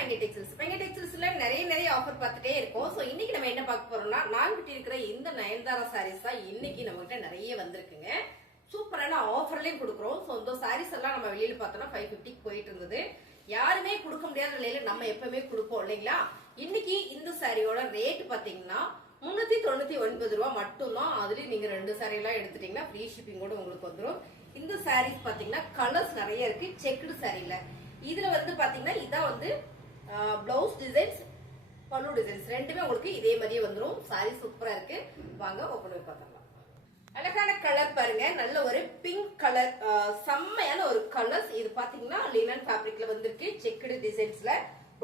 பைங்க டெக்ஸ்டைல்ஸ்ல நிறைய ஆஃபர் பார்த்துட்டே இருக்கும். சோ இன்னைக்கு நம்ம என்ன பார்க்க போறோம்னா, நான் கிட்ட இருக்கிற இந்த நயன்தாரா சாரீஸ் தான் இன்னைக்கு நம்ம கிட்ட நிறைய வந்திருக்குங்க. சூப்பரான ஆஃபர்லயும் கொடுக்குறோம். சோ இந்த சாரீஸ் எல்லாம் நம்ம வெளியில பார்த்தோம்னா 550 போயிட்டு இருந்தது. யாருமே கொடுக்க முடியாத நிலையில நம்ம எப்பவுமே கொடுப்போம் இல்லைங்களா? இன்னைக்கு இந்த சாரியோட ரேட் பாத்தீங்கன்னா 399 ரூபாய் மட்டும்தான். அதுலயும் நீங்க 2 சாரி எல்லாம் எடுத்துட்டீங்கன்னா ஃப்ரீ ஷிப்பிங் கூட உங்களுக்கு வந்துடும். இந்த சாரீஸ் பாத்தீங்கன்னா கலர்ஸ் நிறைய இருக்கு. செக்குடு சாரில இதுல வந்து பாத்தீங்கன்னா இதான் வந்து பிளவுஸ் டிசைன்ஸ், பல்லு டிசைன்ஸ் ரெண்டுமே உங்களுக்கு இதே மாதிரியே வந்துடும். சாரி சூப்பரா இருக்கு. வாங்க ஓபன் பண்ணி பார்க்கலாம். அழகான கலர் பாருங்க, நல்ல ஒரு பிங்க் கலர், செம்மையான ஒரு கலர்ஸ். இது பாத்தீங்கன்னா லினன் ஃபேப்ரிக்ல வந்திருக்கு, செக்குடு டிசைன்ஸ்ல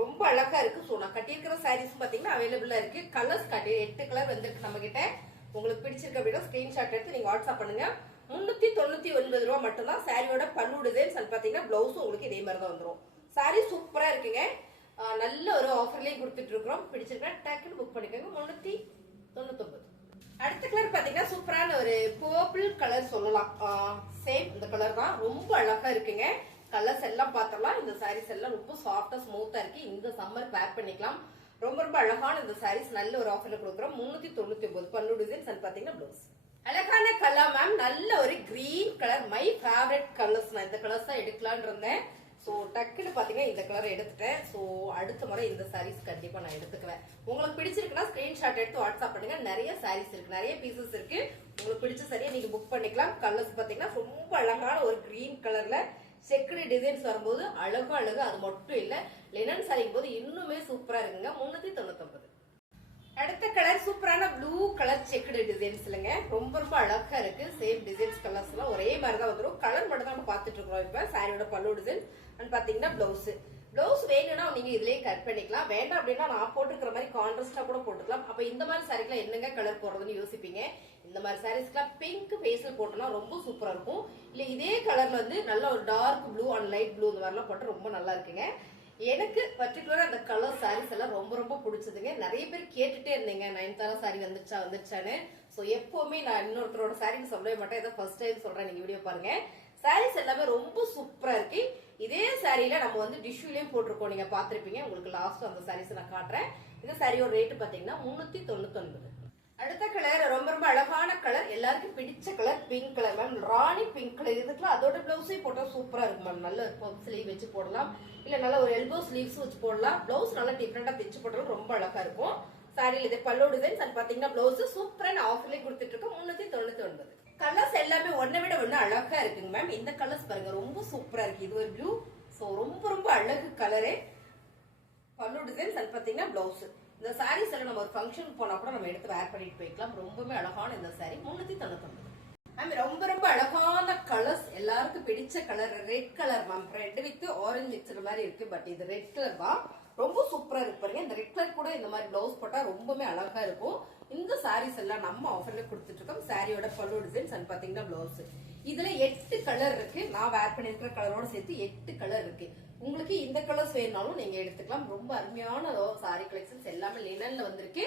ரொம்ப அழகா இருக்கு. சோ நான் கட்டியிருக்கிற சாரீஸ் பாத்தீங்கன்னா அவைலபிளா இருக்கு. கலர்ஸ் காட்டி 8 கலர் வந்திருக்கு நம்ம கிட்ட. உங்களுக்கு பிடிச்சிருக்கு அப்படின்னா ஸ்கிரீன்ஷாட் எடுத்து நீங்க வாட்ஸ்அப் பண்ணுங்க. 399 ரூபாய் மட்டும்தான். சாரியோட பல்லு டிசைன்ஸ் பாத்தீங்கன்னா பிளவுஸும் உங்களுக்கு இதே மாதிரி தான் வந்துடும். சாரி சூப்பரா இருக்குங்க. நல்ல ஒரு ஆஃபர்லயே கொடுத்துட்டு இருக்கிறோம். பிடிச்சிருக்கா டக்குன்னு புக் பண்ணிக்கோங்க. 399. அடுத்த கலர் பாத்தீங்கன்னா சூப்பரான ஒரு பர்பிள் கலர் சொல்லலாம். சேம் இந்த கலர் தான், ரொம்ப அழகா இருக்குங்க. கலர்ஸ் எல்லாம் பார்த்தலாம். இந்த சாரீஸ் எல்லாம் ரொம்ப சாஃப்டா ஸ்மூத்தா இருக்கு. இந்த சம்மர் பேர் பண்ணிக்கலாம். ரொம்ப ரொம்ப அழகான இந்த சாரீஸ் நல்ல ஒரு ஆஃபர்ல கொடுக்குறோம். 399 பல்லு டிசைன்ஸ் அண்ட் பாத்தீங்கன்னா பிளவுஸ். அழகான கலர் மேம், நல்ல ஒரு green colour, my favourite colours. நான் இந்த கலர்ஸ் தான் எடுக்கலான்னு இருந்தேன். சோ டக்குன்னு பாத்தீங்கன்னா இந்த கலர் எடுத்துட்டேன். சோ அடுத்த முறை இந்த சாரீஸ் கண்டிப்பா நான் எடுத்துக்குவேன். உங்களுக்கு பிடிச்சிருக்குன்னா ஸ்கிரீன்ஷாட் எடுத்து வாட்ஸ்அப் பண்ணுங்க. நிறைய சாரீஸ் இருக்கு, நிறைய பீசஸ் இருக்கு. உங்களுக்கு பிடிச்ச சரியா நீங்க புக் பண்ணிக்கலாம். கலர்ஸ் பாத்தீங்கன்னா ரொம்ப அழகான ஒரு கிரீன் கலர்ல செக்குடு டிசைன்ஸ் வரும்போது அழகா அது மட்டும் இல்ல, லினன் சாரிக்கும் போது இன்னுமே சூப்பரா இருக்குங்க. 399. அடுத்த கலர் சூப்பரான ப்ளூ கலர் செக்குடு டிசைன்ஸ் இல்லைங்க, ரொம்ப ரொம்ப அழகா இருக்கு. சேம் டிசைன்ஸ் கலர்ஸ் எல்லாம் ஒரே மாதிரி தான் வந்துடும். கலர் மட்டும் தான் நம்ம பாத்துட்டு இருக்கோம். இப்ப சாரியோட பல்லு டிசைன் அண்ட் பாத்தீங்கன்னா பிளவுஸ் வேணும்னா நீங்க இதுலயே கட் பண்ணிக்கலாம். வேண்டாம் அப்படின்னா நான் போட்டுக்கிற மாதிரி கான்ட்ராஸ்டா கூட போட்டுக்கலாம். அப்ப இந்த மாதிரி சாரிக்கெல்லாம் என்னங்க கலர் போடுறதுன்னு யோசிப்பீங்க. இந்த மாதிரி சாரீஸ்க்குலாம் பிங்க் பேஸ்ல போட்டோம்னா ரொம்ப சூப்பரா இருக்கும். இல்ல இதே கலர்ல வந்து நல்ல ஒரு dark blue and light blue இந்த மாதிரிலாம் போட்டா ரொம்ப நல்லா இருக்குங்க. எனக்கு பர்டிகுலரா அந்த கலர் சாரீஸ் எல்லாம் ரொம்ப ரொம்ப பிடிச்சதுங்க. நிறைய பேர் கேட்டுட்டே இருந்தீங்க நயன்தாரா சாரி வந்துச்சான்னு. சோ எப்பவுமே நான் இன்னொருத்தரோட சாரின்னு சொல்லவே மாட்டேன். இதை ஃபர்ஸ்ட் டைம் சொல்றேன். நீங்க வீடியோ பாருங்க. சாரீஸ் எல்லாமே ரொம்ப சூப்பரா இருக்கு. இதே சாரியில நம்ம வந்து டிஷ்யூலயும் போட்டிருக்கோம், நீங்க பாத்திருப்பீங்க. உங்களுக்கு லாஸ்ட் அந்த சாரீஸ் நான் காட்டுறேன். இந்த சாரியோட ரேட் பாத்தீங்கன்னா 399. அடுத்த கலர் ரொம்ப ரொம்ப அழகான கலர், எல்லாருக்கும் பிடிச்ச கலர் பிங்க் கலர் மேம், ராணி பிங்க் கலர். இதுக்குலாம் அதோட பிளவுஸே போட்டா சூப்பரா இருக்கும் மேம். நல்ல பஃப் ஸ்லீவ் வச்சு போடலாம், இல்ல நல்ல ஒரு எல்போ ஸ்லீவ்ஸ் வச்சு போடலாம். பிளவுஸ் நல்லா டிஃபரெண்டா தைச்சு போட்டாலும் ரொம்ப அழகா இருக்கும். சாரியில இது பல்லு டிசைன்ஸ் அண்ட் பாத்தீங்கன்னா பிளவுஸ் சூப்பரான ஆஃபர்லயே கொடுத்துட்டு இருக்கோம். 399. கலர்ஸ் எல்லாமே ஒன்ன விட ஒண்ணு அழகா இருக்குங்க மேம். இந்த கலர்ஸ் பாருங்க ரொம்ப சூப்பரா இருக்கு. இது ஒரு ப்ளூ, சோ ரொம்ப ரொம்ப அழகு கலரு. பல்லு டிசைன்ஸ் அண்ட் பாத்தீங்கன்னா பிளவுஸ். இந்த சாரீஸ் எல்லாம் நம்ம ஒரு ஃபங்க்ஷன் போனா கூட நம்ம எடுத்து வேர் பண்ணிட்டு போய்க்கலாம். ரொம்பவே அழகான இந்த சாரி 399. ரொம்ப ரொம்ப அழகான கலர்ஸ், எல்லாருக்கும் பிடிச்ச colour red colour ma'am. Red with orange mixture மாதிரி இருக்கு, பட் இது ரெட் கலர் தான். ரொம்ப சூப்பரா இருக்கு பாருங்க. இந்த ரெட் கலர் கூட இந்த மாதிரி பிளவுஸ் போட்டா ரொம்பவே அழகா இருக்கும். இந்த சாரீஸ் எல்லாம் நம்ம ஆஃபர்ல கொடுத்துட்டு இருக்கோம். சாரியோட பல்லு டிசைன்ஸ் அண்ட் பாத்தீங்கன்னா பிளவுஸ். இதுல 8 கலர் இருக்கு. நான் வேர் பண்ணிருக்கிற கலரோட சேர்த்து 8 கலர் இருக்கு. உங்களுக்கு இந்த கலர்ஸ் வேணாலும் நீங்க எடுத்துக்கலாம். ரொம்ப அருமையான சாரி கலெக்ஷன்ஸ் எல்லாமே லினன்ல வந்திருக்கு.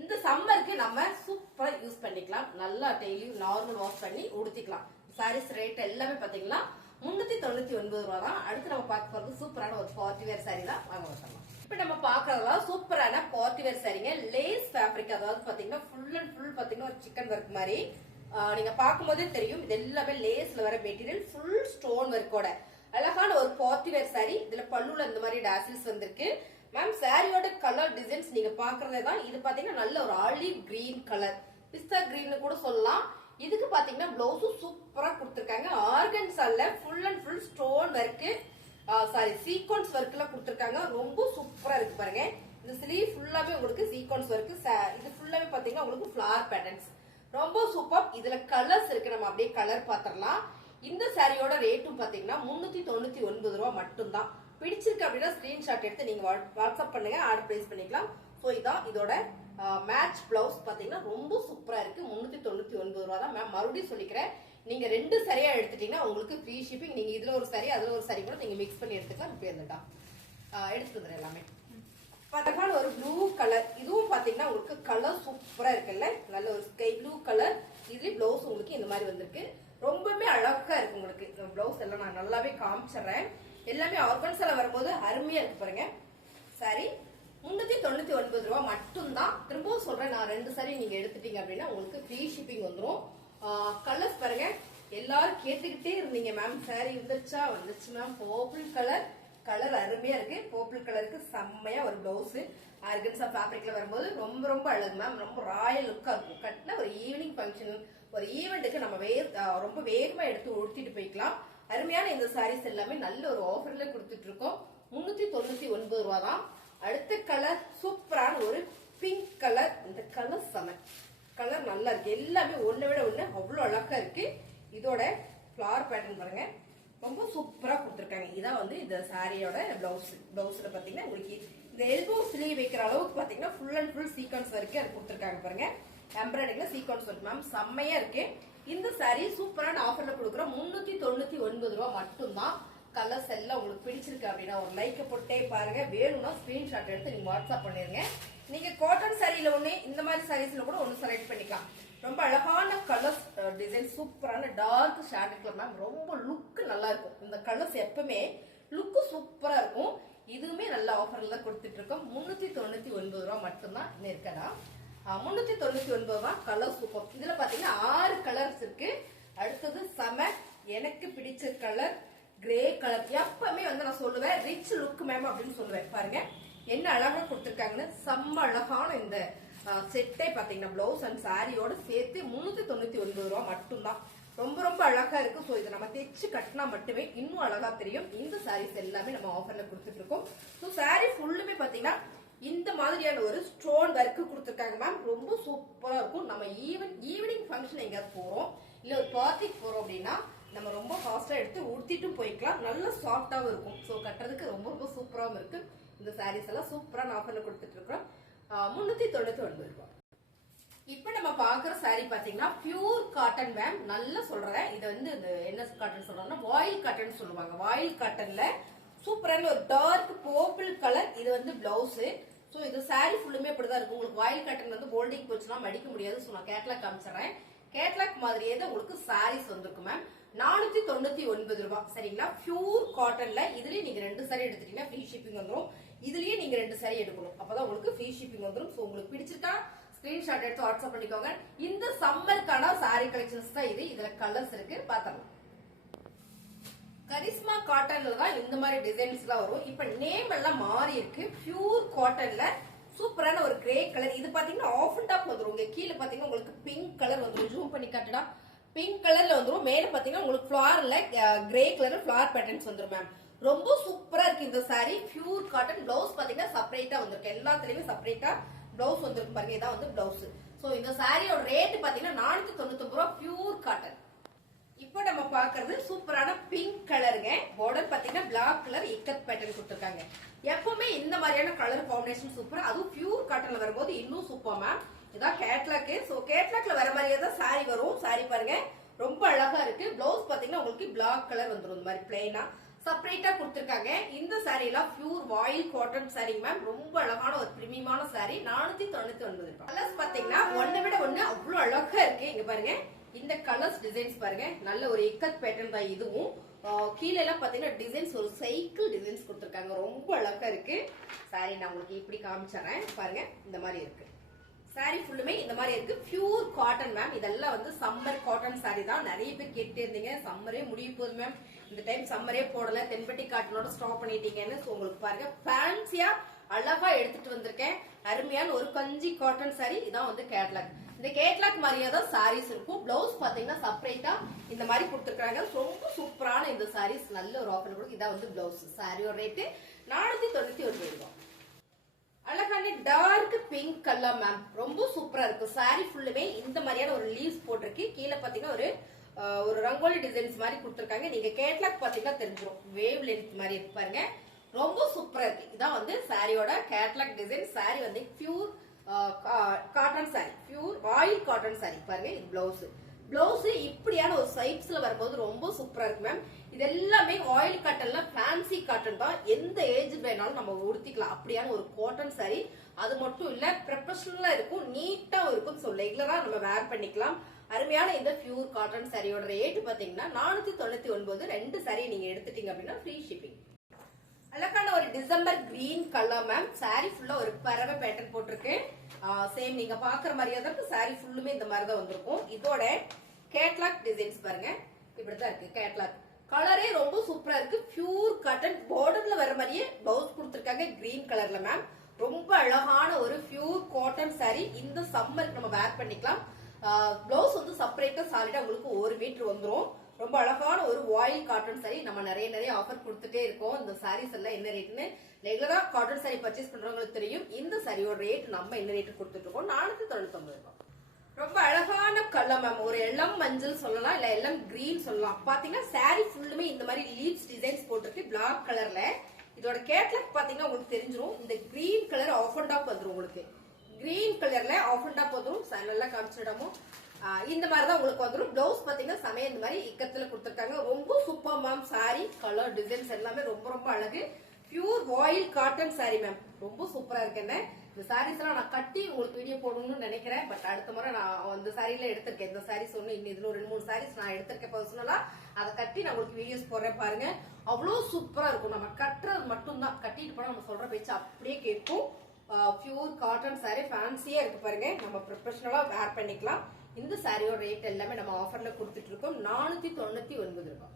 இந்த சம்மருக்கு நம்ம சூப்பரா யூஸ் பண்ணிக்கலாம். நல்லா டெய்லியும் நார்மல் வாஷ் பண்ணி உடுத்திக்கலாம். சாரீஸ் ரேட் எல்லாமே பாத்தீங்கன்னா 399 ரூபா தான். அடுத்து நம்ம பார்க்க போறது சூப்பரான ஒரு பார்ட்டி வேர் சாரி தான். வாங்க வரலாம். இப்ப நம்ம பாக்குறதெல்லாம் சூப்பரான பார்ட்டி வேர் சாரிங்க. லேஸ் ஃபேப்ரிக், அதாவது பாத்தீங்கன்னா ஃபுல் அண்ட் ஃபுல் பாத்தீங்கன்னா ஒரு சிக்கன் ஒர்க் மாதிரி. நீங்க பார்க்கும்போதே தெரியும், இது எல்லாமே லேஸ்ல வர மெட்டீரியல், ஃபுல் ஸ்டோன் ஒர்க்கோட அழகான ஒரு பார்ட்டி வேர் சாரி. இதுல பல்லுல இந்த மாதிரி டாசில்ஸ் வந்திருக்கு மேம். சாரியோட கலர் டிசைன்ஸ் நீங்க பாக்குறதே தான். இது பாத்தீங்கன்னா நல்ல ஒரு olive green colour, pista green கூட சொல்லலாம். இதுக்கு பாத்தீங்கன்னா பிளவுஸும் சூப்பரா கொடுத்திருக்காங்க. ஆர்கன்ஸால full and full stone work, sari sequins ஒர்க்ல கொடுத்திருக்காங்க. ரொம்ப சூப்பரா இருக்கு பாருங்க. இந்த ஸ்லீவ் ஃபுல்லாவே உங்களுக்கு சீக்வன்ஸ் ஒர்க், இது ஃபுல்லாவே பாத்தீங்கன்னா உங்களுக்கு ஃபிளவர் பேட்டர்ன்ஸ், ரொம்ப சூப்பர். இதுல கலர்ஸ் இருக்கு, நம்ம அப்படியே கலர் பாத்திரலாம். இந்த சாரியோட ரேட்டும் பாத்தீங்கன்னா 399 ரூபாய் மட்டும்தான். பிடிச்சிருக்கு அப்படின்னா ஸ்கிரீன்ஷாட் எடுத்து நீங்க வாட்ஸ்அப் பண்ணுங்க, ஆர்டர் பிளேஸ் பண்ணிக்கலாம். சோ இதான் இதோட மேட்ச் பிளவுஸ் பாத்தீங்கன்னா ரொம்ப சூப்பரா இருக்கு. 399 ரூபாய் தான் மேம். மறுபடியும் சொல்லிக்கிறேன், நீங்க 2 சரியா எடுத்துட்டீங்கன்னா உங்களுக்கு ஃப்ரீ ஷிப்பிங். நீங்க இதுல ஒரு சாரி அதுல ஒரு சாரி கூட நீங்க மிக்ஸ் பண்ணி எடுத்துக்கலாம். இப்ப இருந்துட்டா எடுத்துட்டு வந்துடுறேன் எல்லாமே. அழகான ஒரு ப்ளூ கலர், இதுவும் பாத்தீங்கன்னா உங்களுக்கு கலர் சூப்பரா இருக்குல்ல, நல்ல ஒரு ஸ்கை ப்ளூ கலர். இதுல பிளவுஸ் உங்களுக்கு இந்த மாதிரி வந்திருக்கு. ரொம்பவே அழகா இருக்கு உங்களுக்கு. பிளவுஸ் எல்லாம் நான் நல்லாவே காமிச்சிடுறேன். எல்லாமே ஆர்கன்ஸ்ல வரும்போது அருமையா இருக்கு பாருங்க. சாரி 399 ரூபாய் மட்டும்தான். திரும்பவும் சொல்றேன், நான் 2 சாரி நீங்க எடுத்துட்டீங்க அப்படின்னா உங்களுக்கு ஃப்ரீ ஷிப்பிங் வந்துடும். கலர்ஸ் பாருங்க, எல்லாரும் கேட்டுக்கிட்டே இருந்தீங்க மேம் சாரி வந்துருச்சு மேம். பர்பிள் கலர் அருமையா இருக்கு. பர்பிள் கலருக்கு செம்மையா ஒரு பிளவுஸ் ஆர்கன்ஸா ஃபேப்ரிக்ல வரும்போது ரொம்ப ரொம்ப அழகு மேம். ரொம்ப ராயல் லுக்கா இருக்கும். கட்டின ஒரு ஈவினிங் ஃபங்க்ஷன், ஒரு ஈவெண்ட்டுக்கு நம்ம ரொம்ப வேகமா எடுத்து உடுத்திட்டு போய்க்கலாம். அருமையான இந்த சாரீஸ் எல்லாமே நல்ல ஒரு ஆஃபர்ல கொடுத்துட்டு இருக்கோம். 399 ரூபா தான். அடுத்த கலர் சூப்பரான ஒரு பிங்க் கலர். இந்த கலர் செம கலர் நல்லா இருக்கு. எல்லாமே ஒண்ணு விட ஒண்ணு அவ்வளவு அழகா இருக்கு. இதோட ஃபிளவர் பேட்டர்ன் பாருங்க, ரொம்ப சூப்பரா கொடுத்துருக்காங்க. இதான் வந்து இந்த சாரியோட பிளவுஸ்ல பாத்தீங்கன்னா உங்களுக்கு இந்த எல்போ ஸ்லீவ் வைக்கிற அளவுக்கு பாத்தீங்கன்னா ஃபுல் அண்ட் ஃபுல் சீக்வன்ஸ் வரைக்கும் அது கொடுத்துருக்காங்க பாருங்க. எம்ப்ராய்டரிங்ல சீக்வன்ஸ் ஒர்க் மேம் செம்மையா இருக்கு. இந்த சாரி சூப்பரான ஆஃபர்ல கொடுக்குறோம். 399 ரூபாய் மட்டும்தான். கலர்ஸ் எல்லாம் உங்களுக்கு பிடிச்சிருக்கு அப்படின்னா ஒரு லைக் போட்டே பாருங்க. வேணும்னா ஸ்கிரீன்ஷாட் எடுத்து நீங்க வாட்ஸ்அப் பண்ணிருங்க. நீங்க காட்டன் சாரியில ஒண்ணு, இந்த மாதிரி சாரீஸ்ல கூட ஒண்ணு செலக்ட் பண்ணிக்கலாம். ரொம்ப அழகான கலர்ஸ் டிசைன், சூப்பரான டார்க் ஷேட் கலர் மேம். ரொம்ப லுக் நல்லா இருக்கும். இந்த கலர்ஸ் எப்பவுமே லுக் சூப்பரா இருக்கும். இதுவுமே நல்ல ஆஃபர்ல கொடுத்துட்டு இருக்கோம். 399 ரூபாய் மட்டும்தான். இருக்கடா 399 ரூபாய். Colour super. இதுல பாத்தீங்கன்னா 6 கலர்ஸ் இருக்கு. அடுத்தது செம எனக்கு பிடிச்ச கலர் கிரே கலர். எப்பவுமே வந்து நான் சொல்லுவேன் ரிச் லுக் மேம் அப்படின்னு சொல்லுவேன். பாருங்க என்ன அழகா கொடுத்துருக்காங்கன்னு. செம்ம அழகான இந்த செட்டே பாத்தீங்கன்னா பிளவுஸ் அண்ட் சாரியோட சேர்த்து 399 ரூபாய் மட்டும்தான். ரொம்ப ரொம்ப அழகா இருக்கு. சோ இதை நம்ம தைச்சு கட்டினா மட்டுமே இன்னும் அழகா தெரியும். இந்த சாரீஸ் எல்லாமே நம்ம ஆஃபர்ல கொடுத்துட்டு இருக்கோம். ஸோ சாரி ஃபுல்லுமே பாத்தீங்கன்னா இந்த மாதிரியான ஒரு ஸ்டோன் ஒர்க் கொடுத்துருக்காங்க மேம். ரொம்ப சூப்பரா இருக்கும். நம்ம ஈவினிங் ஃபங்க்ஷன் எங்கேயாவது போறோம், இல்ல ஒரு பார்ட்டிக்கு போறோம் அப்படின்னா நம்ம ரொம்ப ஃபாஸ்டா எடுத்து உடுத்திட்டு போய்க்கலாம். நல்ல சாஃப்டாவும் இருக்கும். ஸோ கட்டுறதுக்கு ரொம்ப ரொம்ப சூப்பராகவும் இருக்கு. இந்த சாரீஸ் எல்லாம் சூப்பரான ஆஃபர்ல கொடுத்துட்டு இருக்கோம். 399 ரூபாய். இப்ப நம்ம பாக்குற சாரி பாத்தீங்கன்னா பியூர் காட்டன் மேம். நல்லா சொல்றேன், இது வந்து என்ன காட்டன் சொல்றாங்கன்னா வாயில் காட்டன் சொல்லுவாங்க. வாயில் காட்டன்ல சூப்பரான ஒரு டார்க் பர்பிள் கலர். இது வந்து பிளவுஸ். சோ இது சாரி ஃபுல்லுமே அப்படிதான் இருக்கும். உங்களுக்கு வாயில் காட்டன் வந்து போல்டிங் போச்சுன்னா மடிக்க முடியாது. சோ நான் கேட்லாக் காமிச்சிடறேன். கேட்லாக் மாதிரியே தான் உங்களுக்கு சாரீஸ் வந்துருக்கு மேம். 499 ரூபாய். சரிங்களா? பியூர் காட்டன்ல இதுலயே நீங்க 2 சாரி எடுத்துட்டீங்கன்னா ஃப்ரீ ஷிப்பிங் வந்துடும். இதுலயே நீங்க 2 சாரி எடுக்கணும், அப்பதான் உங்களுக்கு ஃப்ரீ ஷிப்பிங் வந்துடும். சோ உங்களுக்கு பிடிச்சிட்டா ஸ்கிரீன்ஷாட் எடுத்து வாட்ஸ்அப் பண்ணிக்கோங்க. இந்த சம்மருக்கான சாரி கலெக்ஷன்ஸ் தான் இது. இதுல கலர்ஸ் இருக்கு, பாத்தலாம். கரிஸ்மா காட்டன்ல தான் இந்த மாதிரி டிசைன்ஸ் எல்லாம் வரும். இப்ப நேம் எல்லாம் மாறி இருக்கு. பியூர் காட்டன்ல சூப்பரான ஒரு கிரே கலர். இது பாத்தீங்கன்னா ஆஃப் அண்ட் டாப் வந்துரும். உங்க கீழே பாத்தீங்கன்னா உங்களுக்கு பிங்க் கலர் வந்துரும். ஜூம் பண்ணி காட்டுடா. பிங்க் கலர்ல வந்துரும். மேல பாத்தீங்கன்னா உங்களுக்கு ஃபிளார்ல கிரே கலர் ஃபிளார் பேட்டர்ன்ஸ் வந்துரும் மேம். ரொம்ப சூப்பரா இருக்கு இந்த சாரி. Pure cotton. பிளவுஸ் பாத்தீங்கன்னா செப்பரேட்டா வந்திருக்கு. எல்லாத்துலயுமே செப்பரேட்டா பிளவுஸ் வந்திருக்கு பாருங்க. இதான் வந்து பிளவுஸ். சோ இந்த சாரியோட ரேட் பாத்தீங்கன்னா 499 ரூபாய். Pure cotton. இப்போ நம்ம பாக்குறது சூப்பரான பிங்க் கலருங்க. பார்டர் பாத்தீங்கன்னா பிளாக் கலர் இக்கத் பேட்டர்ன் கொடுத்திருக்காங்க. எப்பவுமே இந்த மாதிரியான கலர் காம்பினேஷன் சூப்பர். அதுவும் பியூர் காட்டன்ல வரும்போது இன்னும் சூப்பர் மேம். இதான் கேட்லாக். சோ கேட்லாக்ல வர மாதிரியே தான் சாரி வரும். சாரி பாருங்க ரொம்ப அழகா இருக்கு. பிளவுஸ் பாத்தீங்கன்னா உங்களுக்கு பிளாக் கலர் வந்துரும். இந்த மாதிரி பிளைனா செப்பரேட்டா கொடுத்திருக்காங்க. இந்த சாரி எல்லாம் பியூர் வாயில் காட்டன் சாரி மேம். ரொம்ப அழகான ஒரு பிரீமியமான சாரி. 499 ரூபாய். கலர்ஸ் பாத்தீங்கன்னா ஒன்னை விட ஒண்ணு அவ்வளவு அழகா இருக்கு. இங்க பாருங்க இந்த கலர்ஸ் டிசைன்ஸ் பாருங்க. நல்ல ஒரு இக்கத் பேட்டர்ன் தான் இதுவும். கீழே எல்லாம் பாத்தீங்கன்னா டிசைன்ஸ் ஒரு சைக்கிள் டிசைன்ஸ் கொடுத்திருக்காங்க. ரொம்ப அழகா இருக்கு சாரி. நான் உங்களுக்கு இப்படி காமிச்சறேன் பாருங்க. இந்த மாதிரி இருக்கு சாரி ஃபுல்லுமே. இந்த மாதிரி இருக்கு. Pure cotton ma'am. இதெல்லாம் வந்து சம்மர் காட்டன் சாரி தான். நிறைய பேர் கேட்டே இருந்தீங்க சம்மரே முடிய போகுது மேம், இந்த டைம் சம்மரே போடல, தென்பட்டி காட்டனோட ஸ்டாப் பண்ணிட்டீங்கன்னு. உங்களுக்கு பாருங்க ஃபேன்சியா அழகா எடுத்துட்டு வந்திருக்கேன். அருமையான ஒரு கஞ்சி காட்டன் சாரி. இதான் வந்து கேட்லாக். இந்த கேட்லாக் மாதிரியே தான் சாரீஸ் இருக்கும். பிளவுஸ் பாத்தீங்கன்னா செப்பரேட்டா இந்த மாதிரி கொடுத்துருக்காங்க. ரொம்ப சூப்பரான இந்த சாரீஸ். நல்ல ஒரு ஆஃபர் கொடுக்கும். இதான் வந்து பிளவுஸ். சாரியோட ரேட்டு 499 ரூபாய். அழகான டார்க் பிங்க் கலர் மேம். ரொம்ப சூப்பரா இருக்கு. சாரி ஃபுல்லுமே இந்த மாதிரியான ஒரு லீவ்ஸ் போட்டிருக்கு. கீழே பாத்தீங்கன்னா ஒரு ரங்கோலி டிசைன்ஸ் மாதிரி கொடுத்துருக்காங்க. நீங்க கேட்லாக் பாத்தீங்கன்னா தெரிஞ்சிடும். வேவ் லென்த் மாதிரி இருக்கு பாருங்க. ரொம்ப சூப்பரா இருக்கு. இதான் வந்து சாரியோட கேட்லாக் டிசைன். சாரி வந்து pure cotton sorry. Pure oil cotton sorry. பாருங்க இது பிளவுஸ். பிளவுஸ் இப்படியான ஒரு சைட்ஸ்ல வரும்போது ரொம்ப சூப்பரா இருக்கு மேம். இது எல்லாமே ஆயில் காட்டன்ல ஃபேன்சி காட்டன் தான். எந்த ஏஜ் வேணாலும் நம்ம உடுத்திக்கலாம். அப்படியான ஒரு காட்டன் சாரி. அது மட்டும் இல்ல ப்ரொஃபஷனலா இருக்கும், நீட்டா இருக்கும். சோ ரெகுலரா நம்ம வேர் பண்ணிக்கலாம். அருமையான இந்த பியூர் காட்டன் சாரியோட ரேட் பாத்தீங்கன்னா 499. 2 சாரி நீங்க எடுத்துட்டீங்க அப்படின்னா ஃப்ரீ ஷிப்பிங். அழகான ஒரு December green colour ma'am. Sorry ஃபுல்லா ஒரு பறவை பேட்டர்ன் போட்டிருக்கு. சேம் நீங்க பாக்குற மாதிரியே தான் சாரி ஃபுல்லுமே இந்த மாதிரி தான் வந்திருக்கும். இதோட கேட்லாக் டிசைன்ஸ் பாருங்க, இப்படிதான் இருக்கு கேட்லாக். கலரே ரொம்ப சூப்பரா இருக்கு. பியூர் காட்டன் பார்டர்ல வர மாதிரியே பிளவுஸ் கொடுத்திருக்காங்க கிரீன் கலர்ல மேம். ரொம்ப அழகான ஒரு பியூர் காட்டன் சாரி. இந்த சம்மருக்கு நம்ம வேர் பண்ணிக்கலாம். பிளவுஸ் வந்து செப்பரேட்டா சாலிடா உங்களுக்கு 1 மீட்டர் வந்துரும். ரொம்ப அழகான ஒரு வாயில் காட்டன் சாரி. நம்ம நிறைய ஆஃபர் கொடுத்துட்டே இருக்கோம். இந்த சாரீஸ் எல்லாம் என்ன ரேட்னு ரெகுலரா காட்டன் சாரி பர்ச்சேஸ் பண்றவங்களுக்கு தெரியும். இந்த சாரியோட ரேட் நம்ம என்ன ரேட் கொடுத்துட்டு இருக்கோம், 499 ரூபாய். ரொம்ப அழகான கலர் மேம். ஒரு எல்லாம் மஞ்சள் சொல்லலாம், இல்ல எல்லாம் கிரீன் சொல்லலாம். பாத்தீங்கன்னா சாரி ஃபுல்லுமே இந்த மாதிரி லீவ்ஸ் டிசைன்ஸ் போட்டிருக்கு பிளாக் கலர்ல. இதோட கேட்லாக் பாத்தீங்கன்னா உங்களுக்கு தெரிஞ்சிரும். இந்த green colour off and top வந்துரும். உங்களுக்கு கிரீன் கலர்ல ஆஃப் அண்ட் டாப் வந்துரும். நல்லா காமிச்சிடமும் இந்த மாதிரிதான் உங்களுக்கு வந்துடும். பிளவுஸ் பாத்தீங்கன்னா சமயம் இந்த மாதிரி இக்கத்துல கொடுத்துருக்காங்க. ரொம்ப super ma'am. Sorry colour designs எல்லாமே ரொம்ப அழகு. பியூர் வாயில் காட்டன் சாரி மேம். ரொம்ப சூப்பரா இருக்கு. என்ன இந்த சாரீஸ் எல்லாம் நான் கட்டி உங்களுக்கு வீடியோ போடணும்னு நினைக்கிறேன். பட் அடுத்த முறை நான் அந்த சாரியில எடுத்திருக்கேன். இந்த சாரீஸ் ஒண்ணு இன்னும் இதுல 2-3 சாரீஸ் நான் எடுத்திருக்கேன் பர்சனலா. அதை கட்டி நான் உங்களுக்கு வீடியோஸ் போடுறேன் பாருங்க. அவ்வளவு சூப்பரா இருக்கும். நம்ம கட்டுறது மட்டும் தான், கட்டிட்டு போனா நம்ம சொல்ற பேச்சு அப்படியே கேட்கும். பியூர் காட்டன் சாரி ஃபேன்சியா இருக்கு பாருங்க. நம்ம ப்ரொஃபஷனலா வேர் பண்ணிக்கலாம். இந்த சாரியோட ரேட் எல்லாமே நம்ம ஆஃபர்ல கொடுத்துட்டு இருக்கோம். 499 ரூபாய்.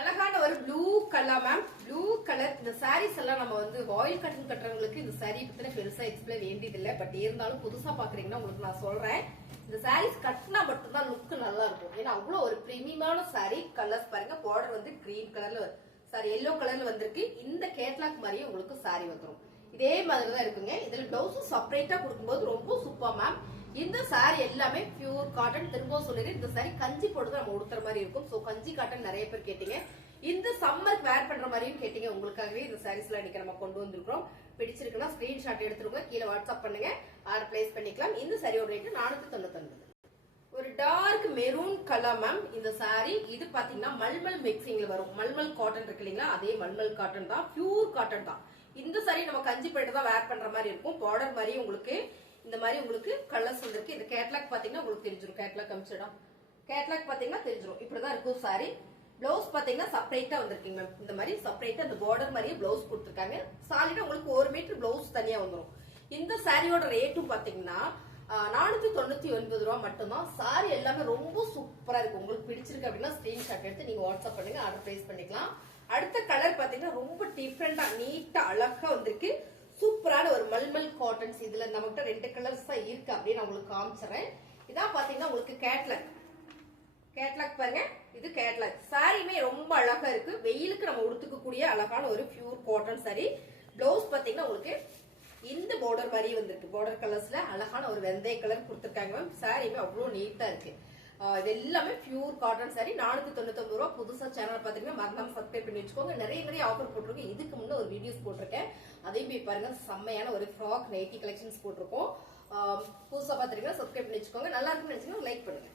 அழகான ஒரு blue colour ma'am. Blue colour. இந்த சாரீஸ் எல்லாம் நம்ம வந்து ஆயில் காட்டன் கட்டுறவங்களுக்கு இந்த சாரி பத்தின பெருசா எக்ஸ்பிளைன் வேண்டியது இல்லை. பட் இருந்தாலும் புதுசா பாக்குறீங்கன்னா உங்களுக்கு நான் சொல்றேன். இந்த சாரீஸ் கட்டினா மட்டும்தான் லுக் நல்லா இருக்கும். ஏன்னா அவ்வளவு ஒரு பிரீமியமான சாரி. கலர்ஸ் பாருங்க. பார்டர் வந்து கிரீன் கலர்ல சாரி எல்லோ கலர்ல வந்திருக்கு. இந்த கேட்லாக் மாதிரியே உங்களுக்கு சாரி வந்துடும். இதே மாதிரிதான் இருக்குங்க. இதுல பிளவுஸும் செப்பரேட்டா கொடுக்கும்போது ரொம்ப சூப்பர் மேம். இந்த சாரி எல்லாமே பியூர் காட்டன். திரும்பவும் சொல்லிடுறேன், இந்த சாரி கஞ்சி போட்டு நம்ம உடுத்துற மாதிரி இருக்கும். சோ கஞ்சி காட்டன் நிறைய பேர் கேட்டீங்க. இந்த சம்மருக்கு வேர் பண்ற மாதிரியும் கேட்டீங்க. உங்களுக்காகவே இந்த சாரீஸ் எல்லாம் இன்னைக்கு நம்ம கொண்டு வந்திருக்கோம். பிடிச்சிருக்குன்னா ஸ்கிரீன்ஷாட் எடுத்துருங்க, கீழே வாட்ஸ்அப் பண்ணுங்க, ஆர்டர் பிளேஸ் பண்ணிக்கலாம். இந்த சாரியோட ரேட் 499. ஒரு டார்க் மெரூன் கலர் மேம். இந்த சாரி இது பாத்தீங்கன்னா மல்மல் மிக்சிங்ல வரும். மல்மல் காட்டன் இருக்கு இல்லீங்களா, அதே மல்மல் காட்டன் தான், பியூர் காட்டன் தான். இந்த சாரி நம்ம கஞ்சி போயிட்டு தான் வேர் பண்ற மாதிரி இருக்கும். பார்டர் மாதிரி உங்களுக்கு இந்த மாதிரி உங்களுக்கு கலர்ஸ் இருக்கு. இந்த கேட்லாக் பாத்தீங்கன்னா உங்களுக்கு தெரிஞ்சிடும். கேட்லாக் காமிச்சிடும். கேட்லாக் பாத்தீங்கன்னா தெரிஞ்சிடும். இப்படிதான் இருக்கும் சாரி. பிளவுஸ் பாத்தீங்கன்னா செப்பரேட்டா வந்திருக்கீங்க மேம். இந்த மாதிரி செப்பரேட்டா இந்த பார்டர் மாதிரியே பிளவுஸ் கொடுத்துருக்காங்க. சாலிடா உங்களுக்கு 1 மீட்டர் பிளவுஸ் தனியா வந்துடும். இந்த சாரியோட ரேட்டும் பாத்தீங்கன்னா 499 ரூபாய் மட்டும்தான். சாரி எல்லாமே ரொம்ப சூப்பரா இருக்கும். உங்களுக்கு பிடிச்சிருக்கு அப்படின்னா ஸ்கிரீன்ஷாட் எடுத்து நீங்க வாட்ஸ்அப் பண்ணுங்க, ஆர்டர் பிளேஸ் பண்ணிக்கலாம். அடுத்த கலர் பாத்தீங்கன்னா ரொம்ப டிஃப்ரெண்டா நீட்டா அழகா வந்திருக்கு. சூப்பரான ஒரு மல்மல் காட்டன்ஸ். இதுல நம்மகிட்ட 2 கலர்ஸ் தான் இருக்கு அப்படின்னு நான் உங்களுக்கு காமிச்சிடறேன். இதான் பாத்தீங்கன்னா உங்களுக்கு கேட்லாக். கேட்லாக் பாருங்க, இது கேட்லாக். சாரியுமே ரொம்ப அழகா இருக்கு. வெயிலுக்கு நம்ம உடுத்துக்கக்கூடிய அழகான ஒரு பியூர் காட்டன் சாரி. பிளவுஸ் பாத்தீங்கன்னா உங்களுக்கு இந்த பார்டர் மாதிரி வந்திருக்கு. பார்டர் கலர்ஸ்ல அழகான ஒரு வெந்தய கலர் கொடுத்துருக்காங்க மேம். சாரியுமே அவ்வளவு நீட்டா இருக்கு. இது எல்லாமே பியூர் காட்டன் சாரி. 499 ரூபாய். புதுசா சேனல் பாத்தீங்கன்னா மறக்காம சப்ஸ்கிரைப் பண்ணி வச்சுக்கோங்க. நிறைய ஆஃபர் போட்டிருக்கோம். இதுக்கு முன்ன ஒரு வீடியோஸ் போட்டிருக்கேன், அதையும் போய் பாருங்க. செம்மையான ஒரு ஃப்ராக் நைட்டி கலெக்ஷன்ஸ் போட்டிருக்கோம். புதுசா பாத்தீங்கன்னா சப்ஸ்கிரைப் பண்ணி வச்சுக்கோங்க. நல்லா இருக்குன்னு நினைச்சீங்கன்னா லைக் பண்ணுங்க.